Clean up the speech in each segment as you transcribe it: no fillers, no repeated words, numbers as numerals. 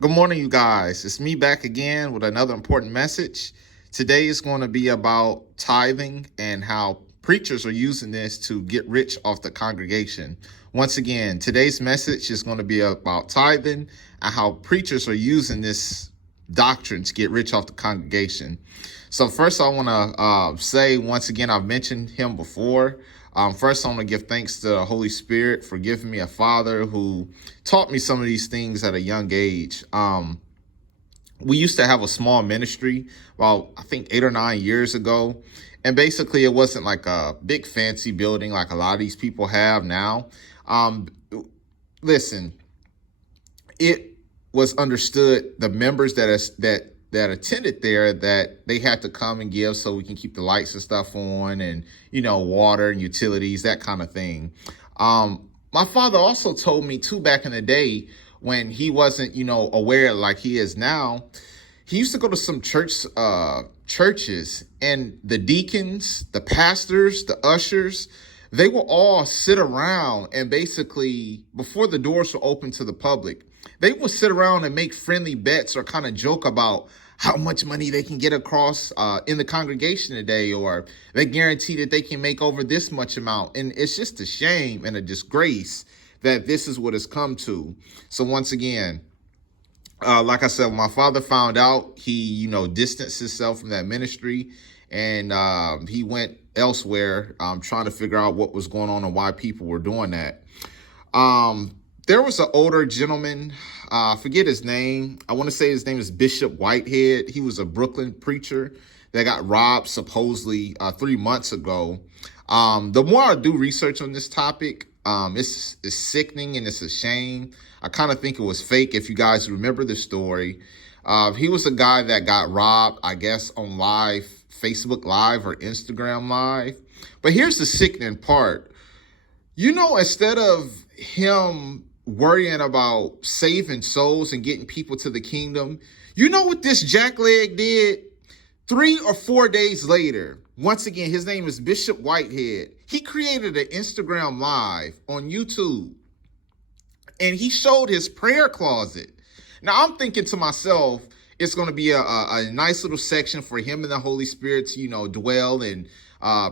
Good morning, you guys. It's me back again with another important message. Today is going to be about tithing and how preachers are using this to get rich off the congregation. Once again, today's message is going to be about tithing and how preachers are using this doctrine to get rich off the congregation. So first I want to say, once again, I've mentioned him before. First, I want to give thanks to the Holy Spirit for giving me a father who taught me some of these things at a young age. We used to have a small ministry about, I think, 8 or 9 years ago. And basically, it wasn't like a big fancy building like a lot of these people have now. Listen, it was understood, the members that attended there, that they had to come and give so we can keep the lights and stuff on, and water and utilities, that kind of thing. My father also told me too, back in the day when he wasn't aware like he is now, he used to go to some churches, and the deacons, the pastors, the ushers, they will all sit around, and basically, before the doors were open to the public, they would sit around and make friendly bets or kind of joke about how much money they can get across in the congregation today, or they guarantee that they can make over this much amount. And it's just a shame and a disgrace that this is what it's come to. So once again, like I said, when my father found out, he, distanced himself from that ministry, and he went elsewhere, trying to figure out what was going on and why people were doing that. There was an older gentleman, I forget his name. I want to say his name is Bishop Whitehead. He was a Brooklyn preacher that got robbed supposedly 3 months ago. The more I do research on this topic, it's sickening and it's a shame. I kind of think it was fake, if you guys remember the story. He was a guy that got robbed, I guess, on Facebook Live or Instagram Live. But here's the sickening part. Instead of him worrying about saving souls and getting people to the kingdom, you know what this jackleg did? 3 or 4 days later, once again, his name is Bishop Whitehead. He created an Instagram Live on YouTube, and he showed his prayer closet. Now, I'm thinking to myself, it's going to be a nice little section for him and the Holy Spirit to, dwell and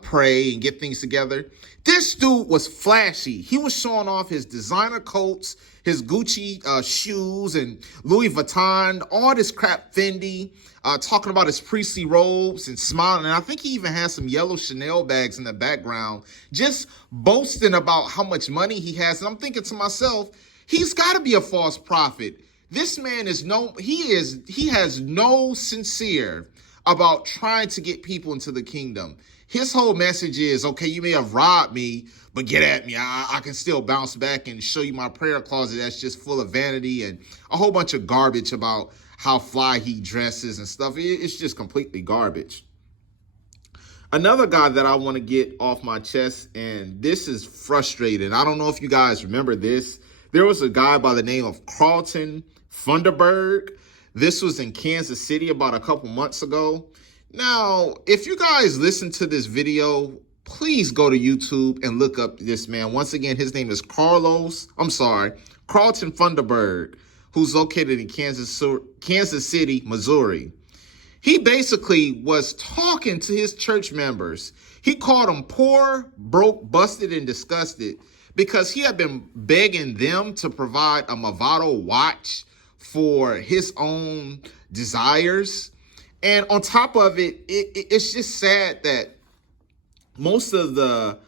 pray and get things together. This dude was flashy. He was showing off his designer coats, his Gucci shoes, and Louis Vuitton, all this crap, Fendi, talking about his priestly robes and smiling. And I think he even had some yellow Chanel bags in the background, just boasting about how much money he has. And I'm thinking to myself, he's got to be a false prophet. This man he has no sincere about trying to get people into the kingdom. His whole message is, okay, you may have robbed me, but get at me. I can still bounce back and show you my prayer closet that's just full of vanity and a whole bunch of garbage about how fly he dresses and stuff. It's just completely garbage. Another guy that I want to get off my chest, and this is frustrating. I don't know if you guys remember this. There was a guy by the name of Carlton Funderburg. This was in Kansas City about a couple months ago. Now, if you guys listen to this video, please go to YouTube and look up this man. Once again, his name is Carlton Funderburg, who's located in Kansas City, Missouri. He basically was talking to his church members. He called them poor, broke, busted, and disgusted because he had been begging them to provide a Movado watch for his own desires. And on top of it, it's just sad that most of the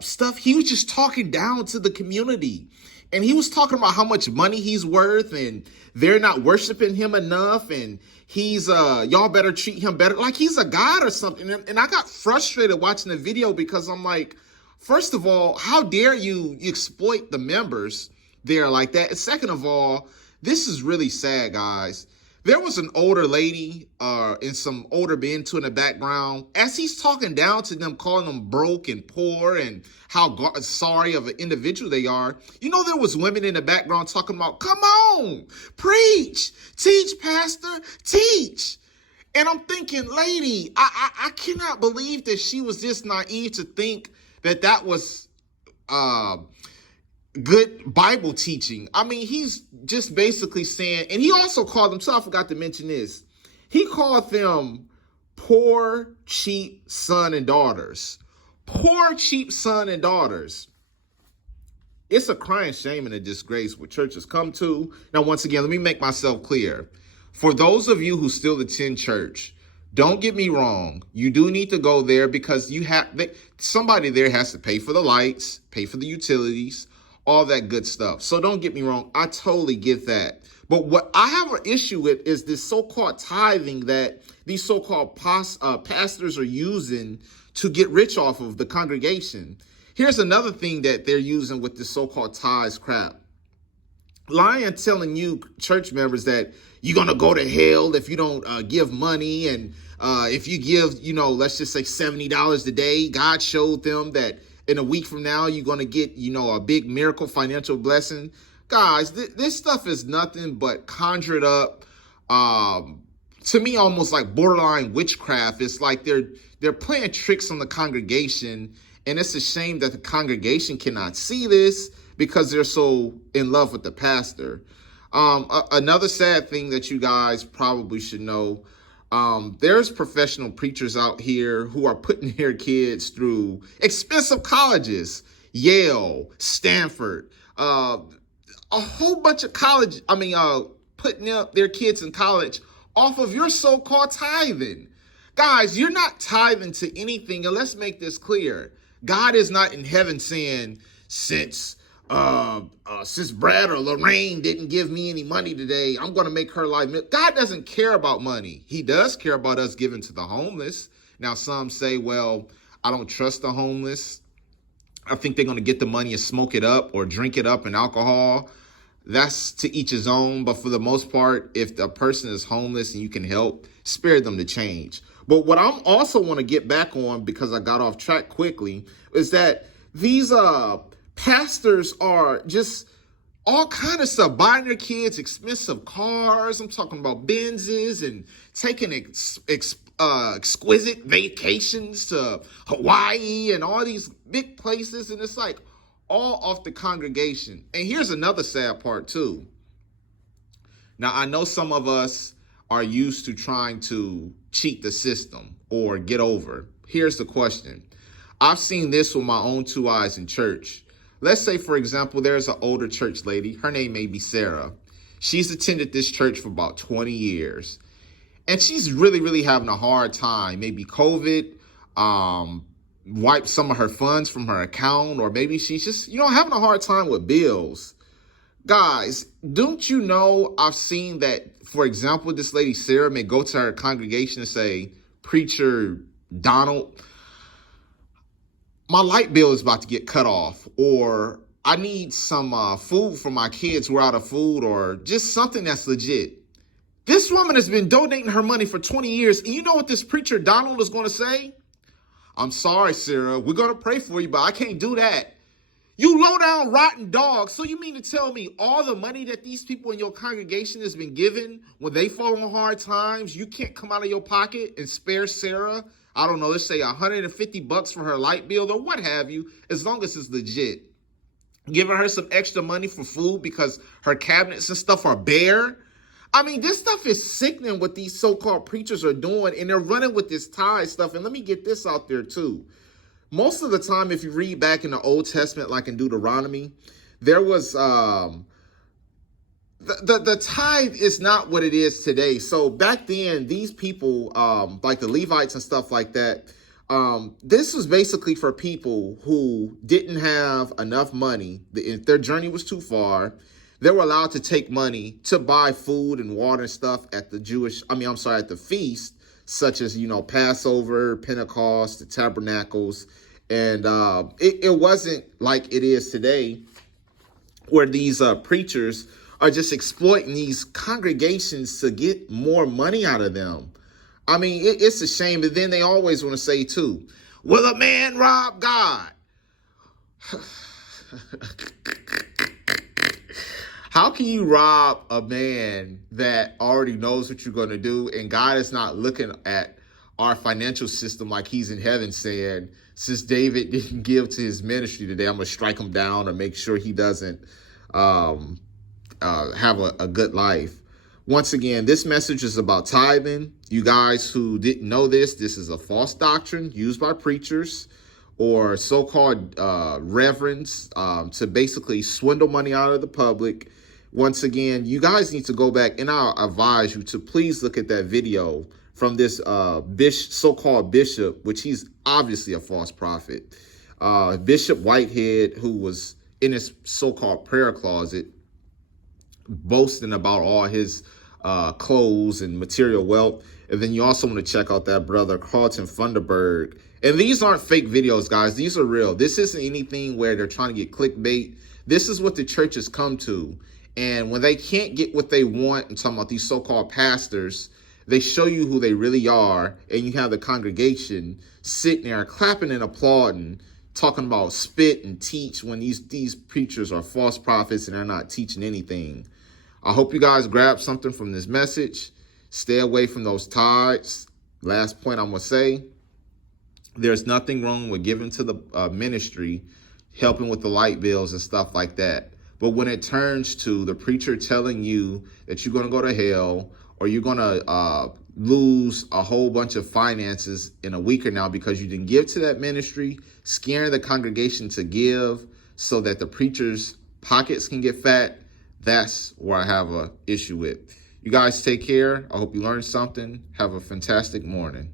stuff, he was just talking down to the community. And he was talking about how much money he's worth, and they're not worshiping him enough, and he's y'all better treat him better, like he's a god or something. And I got frustrated watching the video because I'm like, first of all, how dare you exploit the members there like that? And second of all, this is really sad, guys. There was an older lady and some older men too in the background. As he's talking down to them, calling them broke and poor and how sorry of an individual they are, there was women in the background talking about, come on, preach, teach, pastor, teach. And I'm thinking, lady, I cannot believe that she was this naive to think that was good Bible teaching. I mean, he's just basically saying, and he also called himself, I forgot to mention this, he called them poor, cheap son and daughters. Poor, cheap son and daughters. It's a crying shame and a disgrace what churches come to. Now, once again, let me make myself clear. For those of you who still attend church, don't get me wrong. You do need to go there because somebody there has to pay for the lights, pay for the utilities, all that good stuff. So don't get me wrong. I totally get that. But what I have an issue with is this so-called tithing that these so-called pastors are using to get rich off of the congregation. Here's another thing that they're using with this so-called tithes crap. Lying, telling you church members that you're going to go to hell if you don't give money. And if you give, let's just say $70 a day, God showed them that in a week from now, you're going to get, a big miracle financial blessing. Guys, this stuff is nothing but conjured up, to me, almost like borderline witchcraft. It's like they're playing tricks on the congregation. And it's a shame that the congregation cannot see this because they're so in love with the pastor. Another sad thing that you guys probably should know, there's professional preachers out here who are putting their kids through expensive colleges, Yale, Stanford, a whole bunch of putting up their kids in college off of your so-called tithing. Guys, you're not tithing to anything, and let's make this clear. God is not in heaven saying, since Brad or Lorraine didn't give me any money today, I'm going to make her life. God doesn't care about money. He does care about us giving to the homeless. Now, some say, well, I don't trust the homeless. I think they're going to get the money and smoke it up or drink it up in alcohol. That's to each his own. But for the most part, if the person is homeless and you can help, spare them the change. But what I'm also want to get back on, because I got off track quickly, is that these pastors are just all kind of stuff, buying their kids expensive cars. I'm talking about Benzes and taking exquisite vacations to Hawaii and all these big places. And it's like all off the congregation. And here's another sad part too. Now, I know some of us are used to trying to cheat the system or get over. Here's the question. I've seen this with my own two eyes in church. Let's say, for example, there's an older church lady. Her name may be Sarah. She's attended this church for about 20 years. And she's really, really having a hard time. Maybe COVID wiped some of her funds from her account, or maybe she's just, having a hard time with bills. Guys, don't you know I've seen that, for example, this lady Sarah may go to her congregation and say, Preacher Donald, my light bill is about to get cut off, or I need some food for my kids who are out of food, or just something that's legit. This woman has been donating her money for 20 years. And you know what this Preacher Donald is going to say? I'm sorry, Sarah. We're going to pray for you, but I can't do that. You low down rotten dog. So you mean to tell me all the money that these people in your congregation has been given when they fall on hard times, you can't come out of your pocket and spare Sarah, I don't know, let's say $150 for her light bill or what have you, as long as it's legit. Giving her some extra money for food because her cabinets and stuff are bare. I mean, this stuff is sickening what these so-called preachers are doing, and they're running with this tithe stuff. And let me get this out there too. Most of the time, if you read back in the Old Testament, like in Deuteronomy, there was the tithe is not what it is today. So back then, these people, like the Levites and stuff like that, this was basically for people who didn't have enough money. If their journey was too far, they were allowed to take money to buy food and water and stuff at the at the feast, such as, Passover, Pentecost, the Tabernacles. And it wasn't like it is today where these preachers are just exploiting these congregations to get more money out of them. I mean, it's a shame. But then they always want to say, too, will a man rob God? How can you rob a man that already knows what you're going to do, and God is not looking at our financial system like he's in heaven saying, since David didn't give to his ministry today, I'm going to strike him down or make sure he doesn't have a good life. Once again, this message is about tithing. You guys who didn't know this is a false doctrine used by preachers or so-called reverends to basically swindle money out of the public. Once again, you guys need to go back, and I'll advise you to please look at that video from this so-called bishop, which he's obviously a false prophet. Bishop Whitehead, who was in his so-called prayer closet, boasting about all his clothes and material wealth. And then you also want to check out that brother Carlton Funderburg. And these aren't fake videos, guys. These are real. This isn't anything where they're trying to get clickbait. This is what the church has come to. And when they can't get what they want, I'm talking about these so-called pastors, they show you who they really are, and you have the congregation sitting there clapping and applauding, talking about spit and teach when these preachers are false prophets and they're not teaching anything. I hope you guys grab something from this message. Stay away from those tithes. Last point I'm going to say, there's nothing wrong with giving to the ministry, helping with the light bills and stuff like that. But when it turns to the preacher telling you that you're going to go to hell or you're going to lose a whole bunch of finances in a week or now because you didn't give to that ministry, scaring the congregation to give so that the preacher's pockets can get fat, that's where I have an issue with. You guys take care. I hope you learned something. Have a fantastic morning.